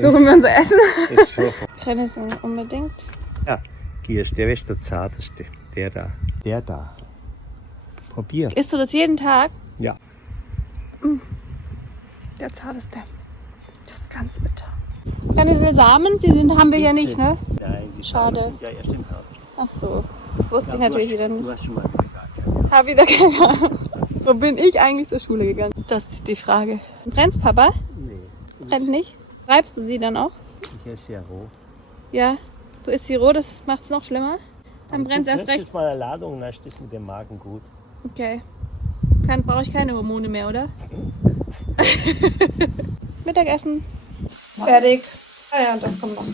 Suchen wir unser Essen? Ist so. Brennnesseln unbedingt. Ja, hier ist der ist der zarteste. Der da. Der da. Probier. Isst du das jeden Tag? Ja. Der zarteste. Das ist ganz bitter. Brennnesselsamen, haben wir hier nicht, ne? Nein, die Schade. Samen sind ja erst im Herbst. Ach so, das wusste ich natürlich wieder Du nicht. hast schon mal gesagt. Hab wieder keine Ahnung. Wo bin ich eigentlich zur Schule gegangen? Das ist die Frage. Brennt's, Papa? Nee. Brennt nicht? Reibst du sie dann auch? Ich esse ja roh. Ja. Du isst sie roh, das macht's noch schlimmer? Dann brennt's erst recht. Das mal eine Ladung, dann ist das mit dem Magen gut. Okay. Brauche ich keine Hormone mehr, oder? Mittagessen. Fertig. Ah ja, das kommt noch.